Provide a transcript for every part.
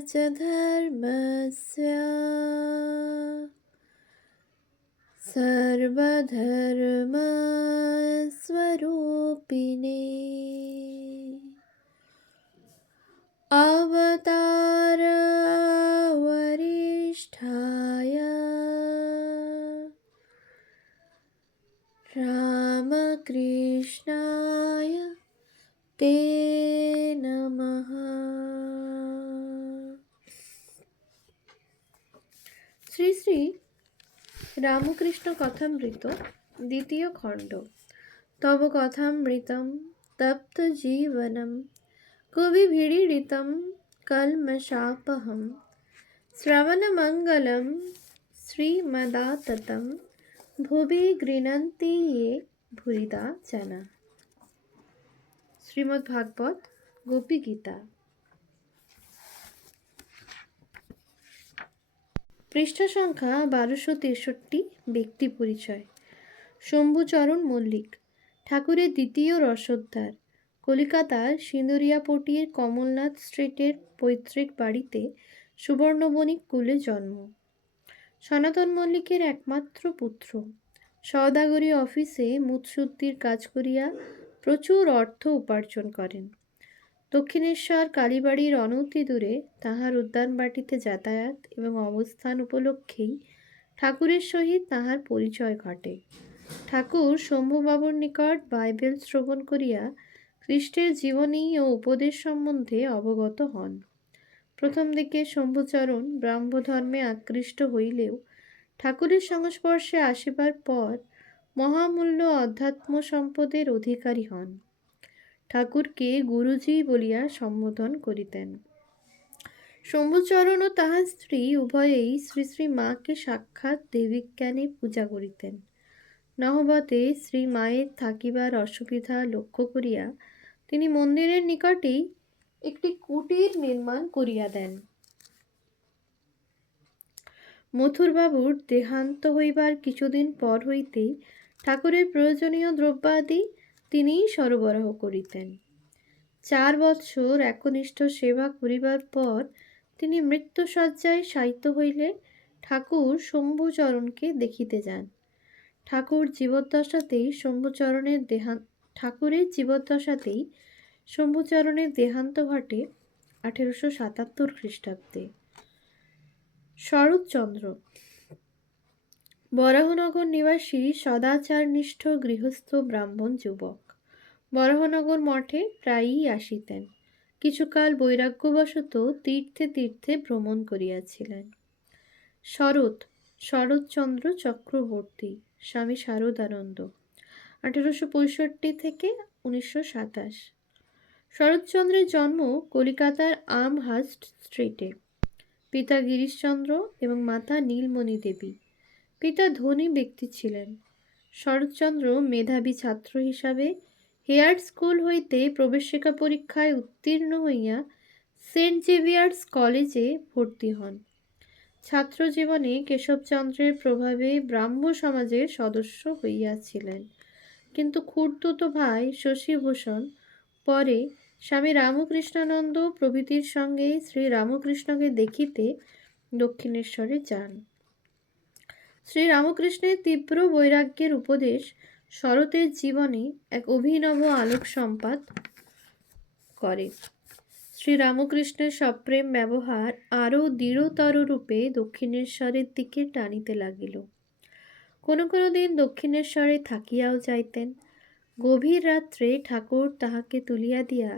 च धर्मस्य सर्वधर्मस्वरूपिणे अवतारवरिष्ठाय रामकृष्णाय ते नमः। শ্রী শ্রী রামকৃষ্ণ কথামৃত দ্বিতীয় খণ্ড। তব কথামৃতম তপ্ত জীবনম কবিভিড়িতম কলমশাপহম শ্রবণমঙ্গলম শ্রীমদাততম ভুবি গৃণন্তি ये ভুরিদা জনা। শ্রীমদ্ ভাগবত গোপী গীতা, পৃষ্ঠা সংখ্যা 1263। ব্যক্তি পরিচয়। শম্ভুচরণ মল্লিক, ঠাকুরের দ্বিতীয় রসোদ্ধার। কলিকাতার সিন্দুরিয়াপটির কমলনাথ স্ট্রিটের পৈতৃক বাড়িতে সুবর্ণবণিক কুলে জন্ম। সনাতন মল্লিকের একমাত্র পুত্র। সওদাগরি অফিসে মুৎসুদ্দির কাজ করিয়া প্রচুর অর্থ উপার্জন করেন। দক্ষিণেশ্বর কালীবাড়ির অনতি দূরে তাহার উদ্যানবাটিতে যাতায়াত এবং অবস্থান উপলক্ষেই ঠাকুরের সহিত তাহার পরিচয় ঘটে। ঠাকুর শম্ভুবাবুর নিকট বাইবেল শ্রবণ করিয়া খ্রিস্টের জীবনী ও উপদেশ সম্বন্ধে অবগত হন। প্রথম দিকে শম্ভুচরণ ব্রাহ্মধর্মে আকৃষ্ট হইলেও ঠাকুরের সংস্পর্শে আসিবার পর মহামূল্য অধ্যাত্ম সম্পদের অধিকারী হন। ঠাকুরকে গুরুজি বলিয়া সম্বোধন করিতেন। শম্ভুচরণ ও তাহার স্ত্রী উভয়েই শ্রী শ্রী মাকে সাক্ষাৎ দেবীজ্ঞানে পূজা করিতেন। নহবতে শ্রী মায়ের থাকিবার অসুবিধা লক্ষ্য করিয়া তিনি মন্দিরের নিকটেই একটি কুটির নির্মাণ করিয়া দেন। মথুরবাবুর দেহান্ত হইবার কিছুদিন পর হইতেই ঠাকুরের প্রয়োজনীয় দ্রব্যাদি তিনিই সরবরাহ করিতেন। 4 বৎসর একনিষ্ঠ সেবা করিবার পর তিনি মৃত্যুশয্যায় শায়িত হইলে ঠাকুর শম্ভুচরণকে দেখিতে যান। ঠাকুরের জীবদ্দশাতেই শম্ভুচরণের দেহান্ত ঘটে 1877 খ্রিস্টাব্দে। শরৎচন্দ্র বরাহনগর নিবাসী সদাচারনিষ্ঠ গৃহস্থ ব্রাহ্মণ যুবক। বরাহনগর মঠে প্রায়ই আসিতেন। কিছুকাল বৈরাগ্যবশত তীর্থে তীর্থে ভ্রমণ করিয়াছিলেন। শরৎচন্দ্র চক্রবর্তী, স্বামী শারদানন্দ, 1865 থেকে 1927। শরৎচন্দ্রের জন্ম কলিকাতার আমহার্স্ট স্ট্রিটে। পিতা গিরিশচন্দ্র এবং মাতা নীলমণি দেবী। পিতা ধনী ব্যক্তি ছিলেন। শরৎচন্দ্র মেধাবী ছাত্র হিসাবে হেয়ার স্কুল হইতে প্রবেশিকা পরীক্ষায় উত্তীর্ণ হইয়া সেন্ট জেভিয়ার্স কলেজে ভর্তি হন। ছাত্র জীবনে কেশবচন্দ্রের প্রভাবে ব্রাহ্ম সমাজের সদস্য হইয়াছিলেন, কিন্তু খুড়তুতো ভাই শশীভূষণ পরে স্বামী রামকৃষ্ণানন্দ প্রভৃতির সঙ্গে শ্রী রামকৃষ্ণকে দেখিতে দক্ষিণেশ্বরে যান। শ্রী রামকৃষ্ণের তীব্র বৈরাগ্যের উপদেশ শরতের জীবনে এক অভিনব আলোক সম্পাদ করে। শ্রী রামকৃষ্ণের সপ্রেম ব্যবহার আরও দৃঢ়তর রূপে দক্ষিণেশ্বরের দিকে টানিতে লাগিল। কোনো কোনো দিন দক্ষিণেশ্বরে থাকিয়াও যাইতেন। গভীর রাত্রে ঠাকুর তাহাকে তুলিয়া দিয়া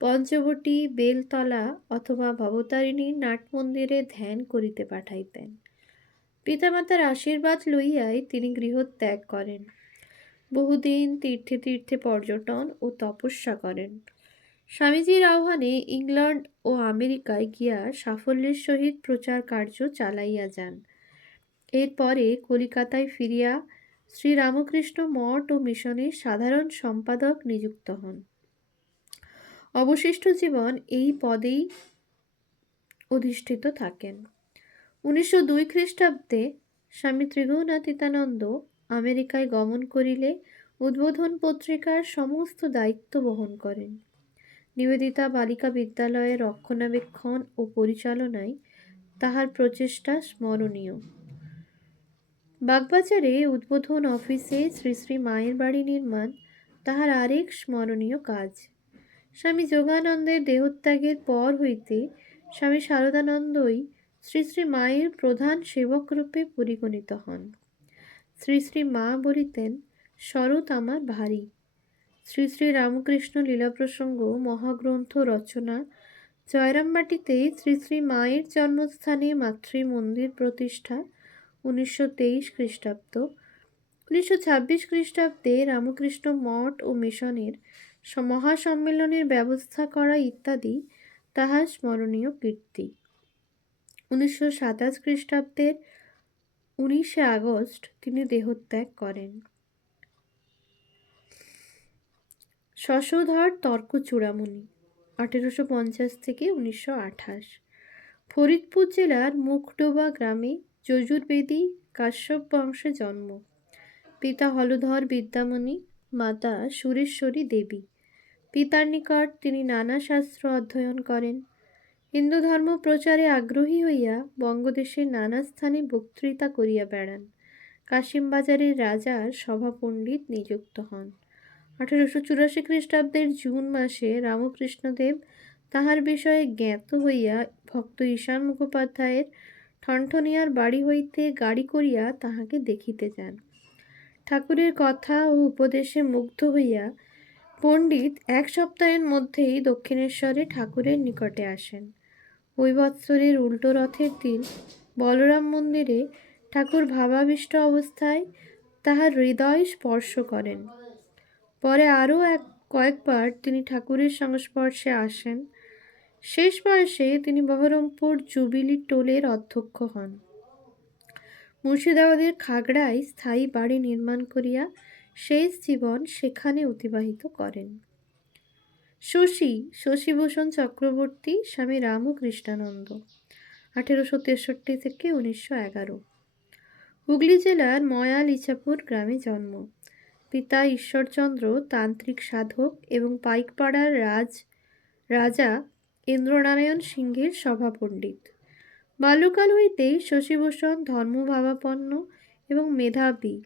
পঞ্চবটী, বেলতলা অথবা ভবতারিণী নাটমন্দিরে ধ্যান করিতে পাঠাইতেন। পিতামাতার আশীর্বাদ লইয়াই তিনি গৃহত্যাগ করেন। বহুদিন তীর্থে তীর্থে পর্যটন ও তপস্যা করেন। স্বামীজির আহ্বানে ইংল্যান্ড ও আমেরিকায় গিয়া সাফল্যের সহিত প্রচার কার্য চালাইয়া যান। এরপরে কলিকাতায় ফিরিয়া শ্রী রামকৃষ্ণ মঠ ও মিশনের সাধারণ সম্পাদক নিযুক্ত হন। অবশিষ্ট জীবন এই পদেই অধিষ্ঠিত থাকেন। 1902 খ্রিস্টাব্দে স্বামী ত্রিগুণাতীতানন্দ আমেরিকায় গমন করিলে উদ্বোধন পত্রিকার সমস্ত দায়িত্ব বহন করেন। নিবেদিতা বালিকা বিদ্যালয়ের রক্ষণাবেক্ষণ ও পরিচালনায় তাহার প্রচেষ্টা স্মরণীয়। বাগবাজারে উদ্বোধন অফিসে শ্রী শ্রী মায়ের বাড়ি নির্মাণ তাহার আরেক স্মরণীয় কাজ। স্বামী যোগানন্দের দেহত্যাগের পর হইতে স্বামী শারদানন্দই শ্রী শ্রী মায়ের প্রধান সেবকরূপে পরিগণিত হন। শ্রী শ্রী মা বলিতেন, শরৎ আমার ভারী। শ্রী শ্রী রামকৃষ্ণ লীলা প্রসঙ্গ মহাগ্রন্থ রচনা, জয়রামবাটিতে শ্রী শ্রী মায়ের জন্মস্থানে মাতৃমন্দির প্রতিষ্ঠা 1923 খ্রিস্টাব্দ, 1926 খ্রিস্টাব্দে রামকৃষ্ণ মঠ ও মিশনের মহাসম্মেলনের ব্যবস্থা করা ইত্যাদি তাহার স্মরণীয় কীর্তি। 1927 খ্রিস্টাব্দের 19শে আগস্ট তিনি দেহত্যাগ করেন। শশধর তর্ক চূড়ামণি 1850 থেকে 1928। ফরিদপুর জেলার মুখডোবা গ্রামে যজুর্বেদী কাশ্যপ বংশে জন্ম। পিতা হলধর বিদ্যামণি, মাতা সুরেশ্বরী দেবী। পিতার নিকট তিনি নানা শাস্ত্র অধ্যয়ন করেন। হিন্দু ধর্ম প্রচারে আগ্রহী হইয়া বঙ্গদেশের নানা স্থানে বক্তৃতা করিয়া বেড়ান। কাশিমবাজারের রাজার সভাপণ্ডিত নিযুক্ত হন। 1884 খ্রিস্টাব্দের জুন মাসে রামকৃষ্ণদেব তাহার বিষয়ে জ্ঞাত হইয়া ভক্ত ঈশান মুখোপাধ্যায়ের ঠনঠনিয়ার বাড়ি হইতে গাড়ি করিয়া তাহাকে দেখিতে যান। ঠাকুরের কথা ও উপদেশে মুগ্ধ হইয়া পণ্ডিত 1 সপ্তাহের মধ্যেই দক্ষিণেশ্বরে ঠাকুরের নিকটে আসেন। ওই বৎসরের উল্টো রথের দিন বলরাম মন্দিরে ঠাকুর ভাবাবিষ্ট অবস্থায় তাহার হৃদয় স্পর্শ করেন। পরে আরও কয়েকবার তিনি ঠাকুরের সংস্পর্শে আসেন। শেষ বয়সে তিনি বহরমপুর জুবিলি টোলের অধ্যক্ষ হন। মুর্শিদাবাদের খাগড়ায় স্থায়ী বাড়ি নির্মাণ করিয়া শেষ জীবন সেখানে অতিবাহিত করেন। শশীভূষণ চক্রবর্তী স্বামী রামকৃষ্ণানন্দ 1863 থেকে 1911। হুগলি জেলার ময়াল ইছাপুর গ্রামে জন্ম। পিতা ঈশ্বরচন্দ্র তান্ত্রিক সাধক এবং পাইকপাড়ার রাজা ইন্দ্রনারায়ণ সিংহের সভাপণ্ডিত। বাল্যকাল হইতেই শশীভূষণ ধর্মভাবাপন্ন এবং মেধাবী।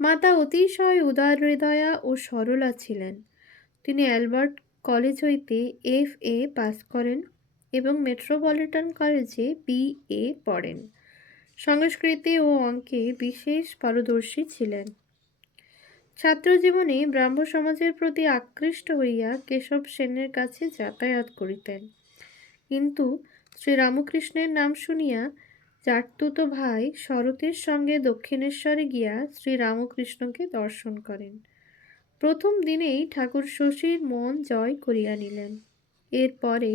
মাতা অতিশয় উদার হৃদয়া ও সরলা ছিলেন। তিনি অ্যালবার্ট কলেজ হইতে FA পাস করেন এবং মেট্রোপলিটন কলেজে BA পড়েন। সংস্কৃতে ও অঙ্কে বিশেষ পারদর্শী ছিলেন। ছাত্রজীবনে ব্রাহ্ম সমাজের প্রতি আকৃষ্ট হইয়া কেশব সেনের কাছে যাতায়াত করিতেন, কিন্তু শ্রীরামকৃষ্ণের নাম শুনিয়া জাটতুতো ভাই শরতের সঙ্গে দক্ষিণেশ্বরে গিয়া শ্রীরামকৃষ্ণকে দর্শন করেন। প্রথম দিনেই ঠাকুর শশীর মন জয় করিয়া নিলেন। এরপরে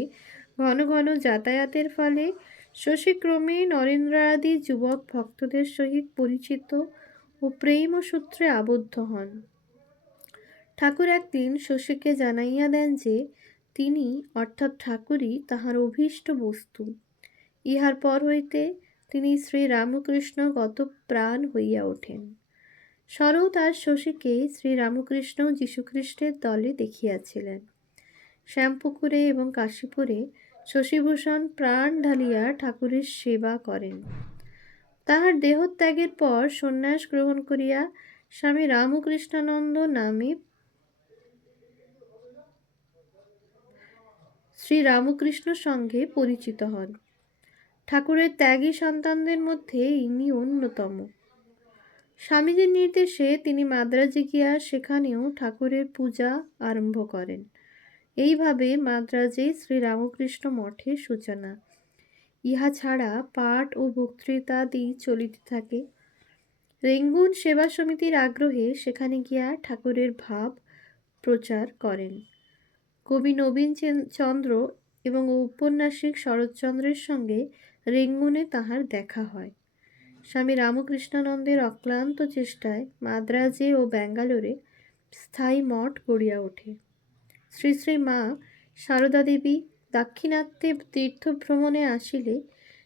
ঘন ঘন যাতায়াতের ফলে শশী ক্রমে নরেন্দ্রাদি যুবক ভক্তদের সহিত পরিচিত ও প্রেম সূত্রে আবদ্ধ হন। ঠাকুর একদিন শশীকে জানাইয়া দেন যে তিনি অর্থাৎ ঠাকুরই তাহার অভীষ্ট বস্তু। ইহার পর হইতে তিনি শ্রীরামকৃষ্ণ গত প্রাণ হইয়া ওঠেন। শরৎ আর শশীকে শ্রীরামকৃষ্ণ যীশুখ্রিস্টের দলে দেখিয়াছিলেন। শ্যামপুকুরে এবং কাশীপুরে শশীভূষণ প্রাণ ঢালিয়া ঠাকুরের সেবা করেন। তাহার দেহত্যাগের পর সন্ন্যাস গ্রহণ করিয়া স্বামী রামকৃষ্ণানন্দ নামে শ্রীরামকৃষ্ণ সঙ্গে পরিচিত হন। ঠাকুরের ত্যাগী সন্তানদের মধ্যে ইনি অন্যতম। স্বামীজির নির্দেশে তিনি মাদ্রাজে গিয়া সেখানেও ঠাকুরের পূজা আরম্ভ করেন। এইভাবে মাদ্রাজে শ্রীরামকৃষ্ণ মঠের সূচনা। ইহা ছাড়া পাঠ ও বক্তৃতাদি চলিতে থাকে। রেঙ্গুন সেবা সমিতির আগ্রহে সেখানে গিয়া ঠাকুরের ভাব প্রচার করেন। কবি নবীন চন্দ্র এবং ঔপন্যাসিক শরৎচন্দ্রের সঙ্গে রেঙ্গুনে তাহার দেখা হয়। স্বামী রামকৃষ্ণানন্দের অক্লান্ত চেষ্টায় মাদ্রাজে ও ব্যাঙ্গালোরে স্থায়ী মঠ গড়িয়া ওঠে। শ্রী শ্রী মা সারদা দেবী দাক্ষিণাত্যে তীর্থভ্রমণে আসিলে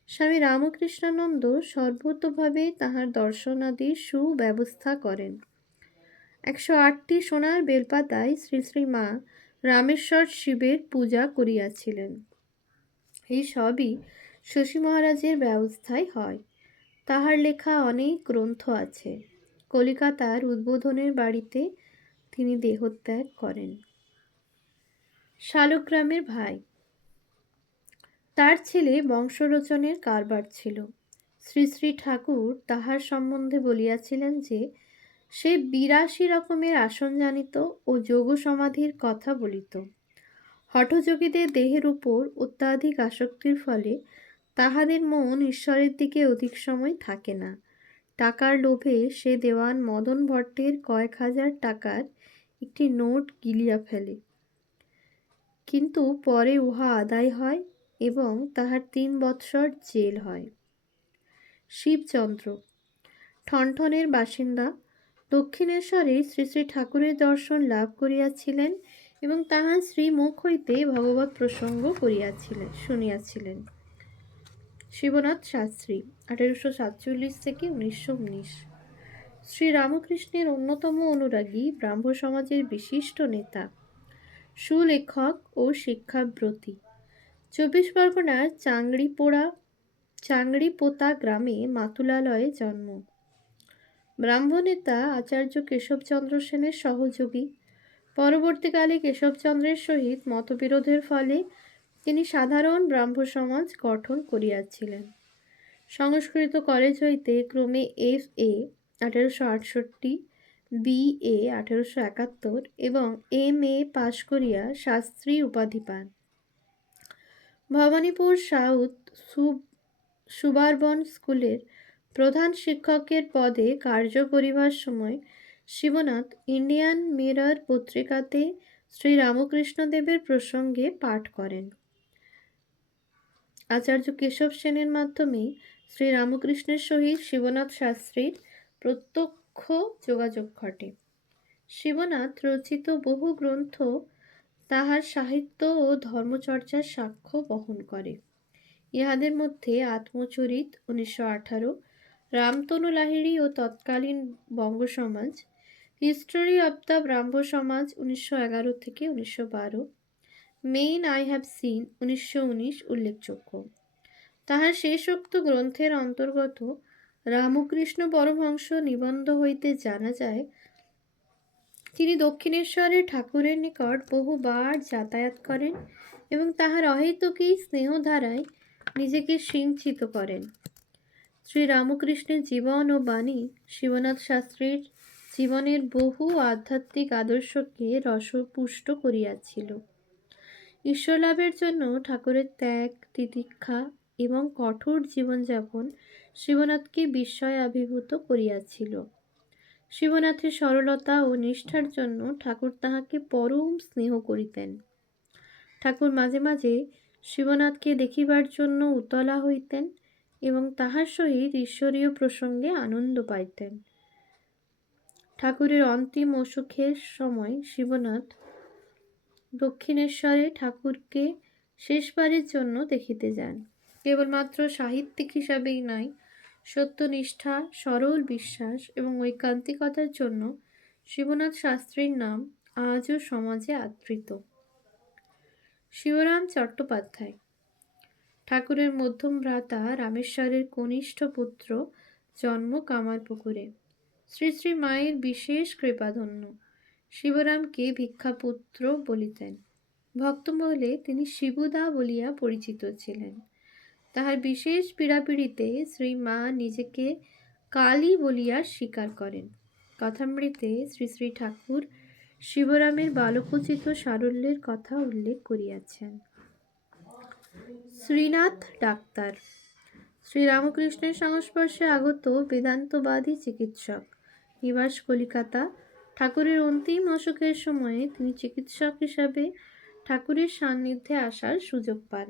স্বামী রামকৃষ্ণানন্দ সর্বতোভাবে তাহার দর্শনাদির সুব্যবস্থা করেন। 108টি সোনার বেলপাতায় শ্রী শ্রী মা রামেশ্বর শিবের পূজা করিয়াছিলেন। এই সবই শশী মহারাজের ব্যবস্থায় হয়। তাহার লেখা অনেক গ্রন্থ আছে। কলিকাতার উদ্বোধনের বাড়িতে তিনি দেহত্যাগ করেন। শালগ্রামের ভাই। তার ছেলে বংশরচনের কারবার ছিল। শ্রী শ্রী ঠাকুর তাহার সম্বন্ধে বলিয়াছিলেন যে সে ৮২ রকমের আসন জানিত ও যোগ সমাধির কথা বলিত। হঠযোগীদের দেহের উপর অত্যাধিক আসক্তির ফলে তাহাদের মন ঈশ্বরের দিকে অধিক সময় থাকে না। টাকার লোভে সে দেওয়ান মদন ভট্টের কয়েক হাজার টাকার একটি নোট গিলিয়া ফেলে, কিন্তু পরে উহা আদায় হয় এবং তাহার ৩ বৎসর জেল হয়। শিবচন্দ্র ঠনঠনের বাসিন্দা, দক্ষিণেশ্বরে শ্রী শ্রী ঠাকুরের দর্শন লাভ করিয়াছিলেন এবং তাহার শ্রীমুখ হইতে ভগবত প্রসঙ্গ শুনিয়াছিলেন। শিবনাথ শাস্ত্রী 1847 থেকে 1919। শ্রীরামকৃষ্ণের অন্যতম অনুরাগী, ব্রাহ্ম সমাজের বিশিষ্ট নেতা, সুলেখক ও শিক্ষাব্রতী। 24 পরগনার চাংড়িপোতা গ্রামে মাতুলালয়ে জন্ম। ব্রাহ্ম নেতা আচার্য কেশবচন্দ্র সেনের সহযোগী। পরবর্তীকালে কেশবচন্দ্রের সহিত মতবিরোধের ফলে তিনি সাধারণ ব্রাহ্ম সমাজ গঠন করিয়াছিলেন। সংস্কৃত কলেজ হইতে ক্রমে FA 1868, BA 1871 এবং MA পাশ করিয়া শাস্ত্রী উপাধি পান। ভবানীপুর সাউথ সুবারবন স্কুলের প্রধান শিক্ষকের পদে কার্য করিবার সময় শিবনাথ ইন্ডিয়ান মিরর পত্রিকাতে শ্রী রামকৃষ্ণদেবের প্রসঙ্গে পাঠ করেন। আচার্য কেশব সেনের মাধ্যমে শ্রী রামকৃষ্ণের সহিত শিবনাথ শাস্ত্রীর প্রত্যক্ষ যোগাযোগ ঘটে। শিবনাথ রচিত বহু গ্রন্থ তাহার সাহিত্য ও ধর্মচর্চার সাক্ষ্য বহন করে। ইহাদের মধ্যে আত্মচরিত 1918, রামতনু লাহিড়ী ও তৎকালীন বঙ্গ সমাজ, হিস্টোরি অব দ্য ব্রাহ্ম সমাজ 1911 থেকে 1912, মেইন আই হ্যাভ সিন 1919 উল্লেখযোগ্য। তাহার শেষোক্ত গ্রন্থের অন্তর্গত রামকৃষ্ণ পরমহংস নিবন্ধ হইতে জানা যায় তিনি দক্ষিণেশ্বরে ঠাকুরের নিকট বহুবার যাতায়াত করেন এবং তাহার অহেতুকী স্নেহধারায় নিজেকে সিঞ্চিত করেন। শ্রী রামকৃষ্ণের জীবন ও বাণী শিবনাথ শাস্ত্রীর জীবনের বহু আধ্যাত্মিক আদর্শকে রসপুষ্ট করিয়াছিল। ঈশ্বরলাভের জন্য ঠাকুরের ত্যাগ, তিতিক্ষা এবং কঠোর জীবনযাপন শিবনাথকে বিস্ময় আবির্ভূত করিয়াছিল। শিবনাথের সরলতা ও নিষ্ঠার জন্য ঠাকুর তাহাকে পরম স্নেহ করিতেন। ঠাকুর মাঝে মাঝে শিবনাথকে দেখিবার জন্য উতলা হইতেন এবং তাহার সহিত ঈশ্বরীয় প্রসঙ্গে আনন্দ পাইতেন। ঠাকুরের অন্তিম অসুখের সময় শিবনাথ দক্ষিণেশ্বরে ঠাকুরকে শেষবারের জন্য দেখিতে যান। কেবলমাত্র সাহিত্যিক হিসাবেই নয়, সত্যনিষ্ঠা, সরল বিশ্বাস এবং ঐকান্তিকতার জন্য শিবনাথ শাস্ত্রীর নাম আজও সমাজে আদৃত। শিবরাম চট্টোপাধ্যায় ঠাকুরের মধ্যম ভ্রাতা রামেশ্বরের কনিষ্ঠ পুত্র, জন্ম কামারপুকুরে। শ্রী শ্রী মায়ের বিশেষ কৃপাধন্য। শিবরামকে ভিক্ষাপুত্র বলিতেন। ভক্তমহলে তিনি শিবুদা বলিয়া পরিচিত ছিলেন। তাহার বিশেষ পীড়াপিড়িতে শ্রী মা নিজেকে কালী বলিয়া স্বীকার করেন। কথামৃতে শ্রী শ্রী ঠাকুর শিবরামের বালকোচিত সারল্যের কথা উল্লেখ করিয়াছেন। শ্রীনাথ ডাক্তার শ্রীরামকৃষ্ণের সংস্পর্শে আগত বেদান্তবাদী চিকিৎসক। নিবাস কলিকাতা। ঠাকুরের অন্তিম অসুখের সময়ে তিনি চিকিৎসক হিসাবে ঠাকুরের সান্নিধ্যে আসার সুযোগ পান।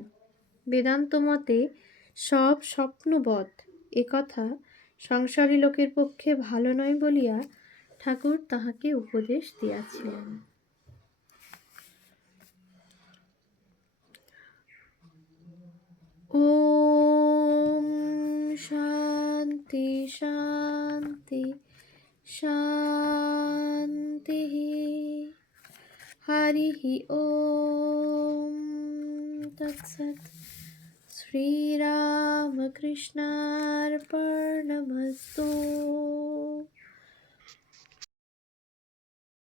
বেদান্ত মতে সব স্বপ্নবৎ, একথা সংসারী লোকের পক্ষে ভালো নয় বলিয়া ঠাকুর তাহাকে উপদেশ দিয়াছিলেন। ওম শান্তি শান্তি শান্তি। हरिः ॐ तत्सत्। श्रीरामकृष्णार्पणमस्तु।